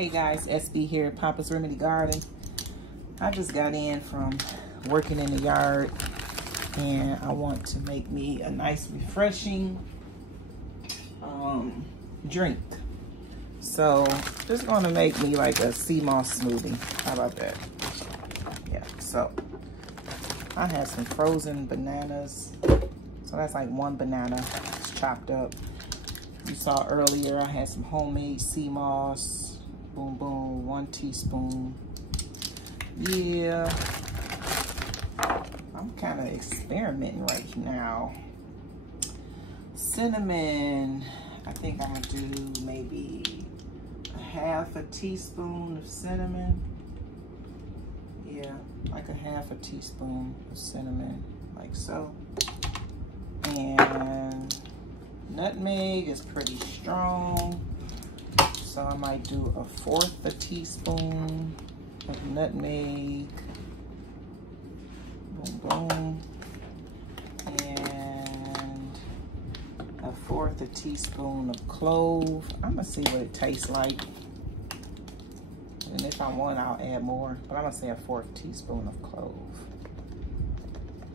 Hey guys, SB here, Papa's Remedy Garden. I just got in from working in the yard and I want to make me a nice refreshing drink. So just gonna make me like a Seamoss smoothie. How about that? Yeah, so I have some frozen bananas. So that's like one banana, it's chopped up. You saw earlier I had some homemade Seamoss. Boom, boom, 1 teaspoon. Yeah, I'm kind of experimenting right now. Cinnamon, I think I'm gonna do maybe ½ teaspoon of cinnamon. Yeah, like ½ teaspoon of cinnamon, like so. And nutmeg is pretty strong. So I might do 1/4 teaspoon of nutmeg. Boom, boom. And 1/4 teaspoon of clove. I'm gonna see what it tastes like. And if I want, I'll add more. But I'm gonna say 1/4 teaspoon of clove.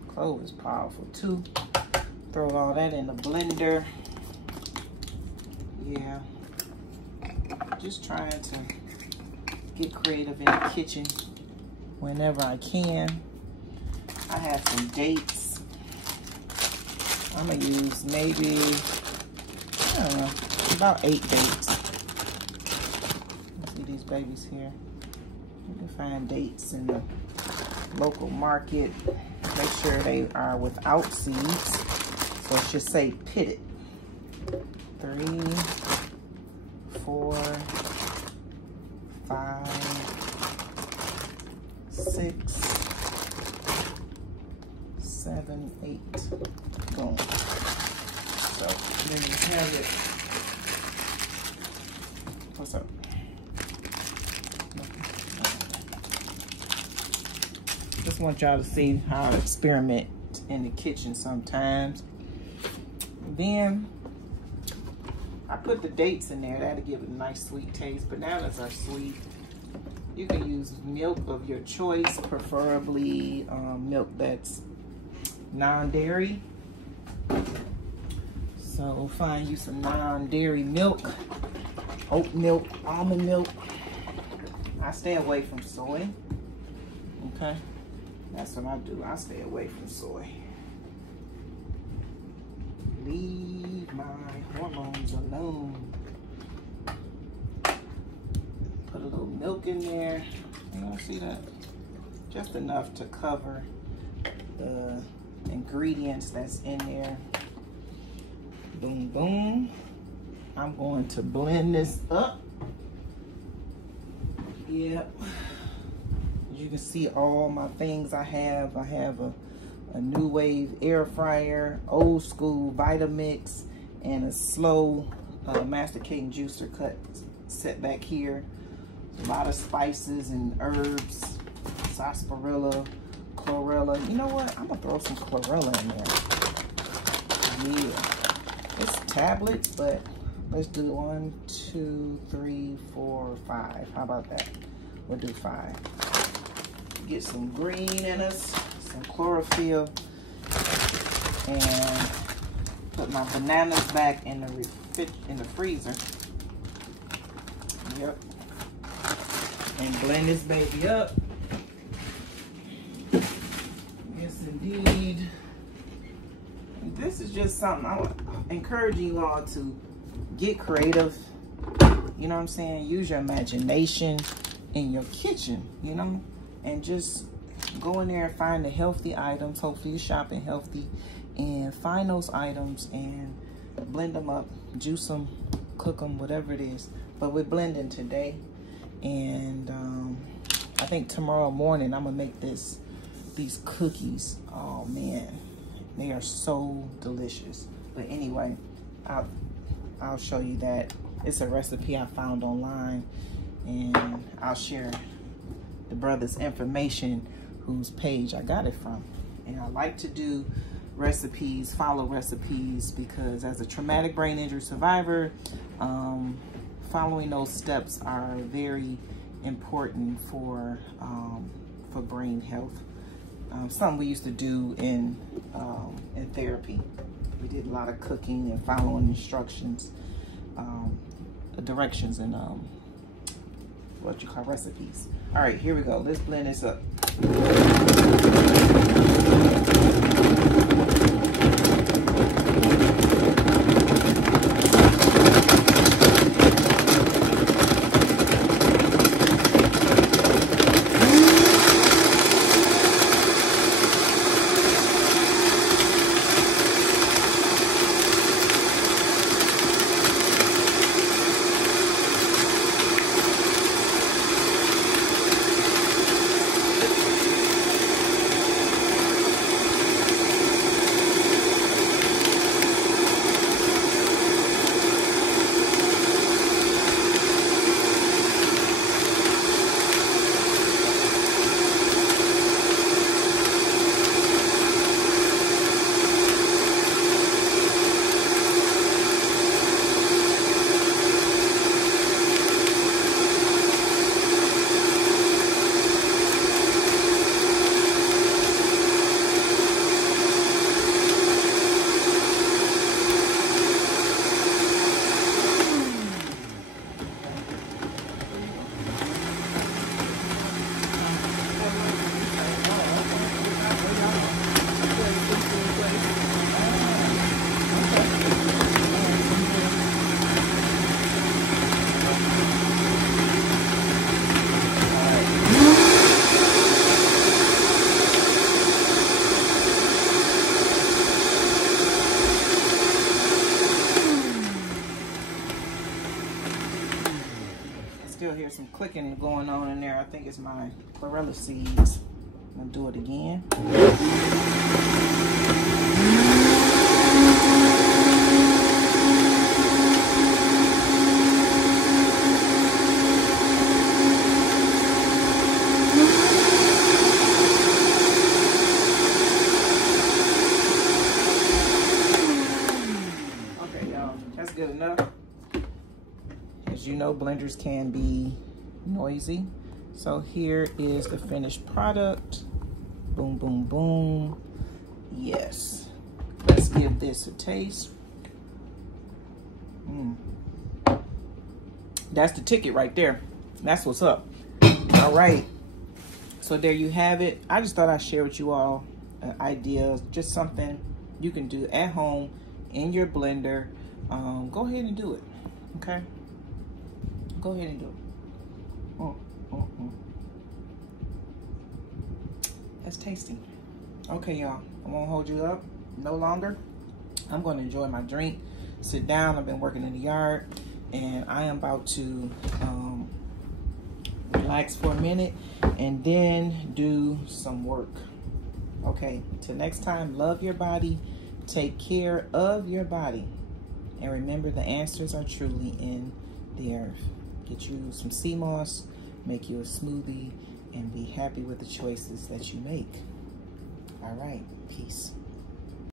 Clove is powerful too. Throw all that in the blender. Yeah. Just trying to get creative in the kitchen whenever I can. I have some dates. I'm gonna use maybe, I don't know, about 8 dates. See these babies here. You can find dates in the local market. Make sure they are without seeds. So it should say pitted. 3, 4, 5, 6, 7, 8. Boom. So then you have it. What's up? Just want y'all to see how I experiment in the kitchen sometimes. Then I put the dates in there. That'll give it a nice sweet taste. Bananas are sweet. You can use milk of your choice, preferably milk that's non-dairy. So find you some non-dairy milk, oat milk, almond milk. I stay away from soy. Okay, that's what I do. I stay away from soy. Leave my hormones alone. Put a little milk in there. You don't see that? Just enough to cover the ingredients that's in there. Boom, boom. I'm going to blend this up. Yep. As you can see all my things I have. I have a New Wave air fryer, old school Vitamix, and a slow masticating juicer cut set back here. A lot of spices and herbs, sarsaparilla, chlorella. You know what? I'm gonna throw some chlorella in there. Yeah, it's tablets, but let's do 1, 2, 3, 4, 5. How about that? We'll do 5. Get some green in us. Some chlorophyll, and put my bananas back in the freezer. Yep. And blend this baby up. Yes, indeed. And this is just something I would encourage you all to get creative. You know what I'm saying? Use your imagination in your kitchen, you know, and just go in there and find the healthy items. Hopefully you're shopping healthy, and find those items and blend them up, juice them, cook them, whatever it is. But we're blending today, and I think tomorrow morning I'm gonna make these cookies. Oh man, they are so delicious. But anyway, I'll show you that. It's a recipe I found online, and I'll share the brother's information whose page I got it from. And I like to do recipes, follow recipes, because as a traumatic brain injury survivor, following those steps are very important for brain health. Something we used to do in therapy. We did a lot of cooking and following instructions, directions, and what you call recipes. All right, here we go. Let's blend this up. Still hear some clicking going on in there. I think it's my chlorella seeds. I'm gonna do it again. Okay, y'all, that's good enough. As you know, blenders can be noisy. So here is the finished product. Boom, boom, boom. Yes. Let's give this a taste. That's the ticket right there. That's what's up. All right. So there you have it. I just thought I'd share with you all ideas, just something you can do at home in your blender. Go ahead and do it, okay? Go ahead and do it. That's tasty. Okay, y'all, I won't hold you up no longer. I'm going to enjoy my drink, sit down. I've been working in the yard, and I am about to relax for a minute and then do some work. Okay, till next time, love your body, take care of your body, and remember the answers are truly in the earth. Get you some Seamoss, make you a smoothie, and be happy with the choices that you make. All right, peace.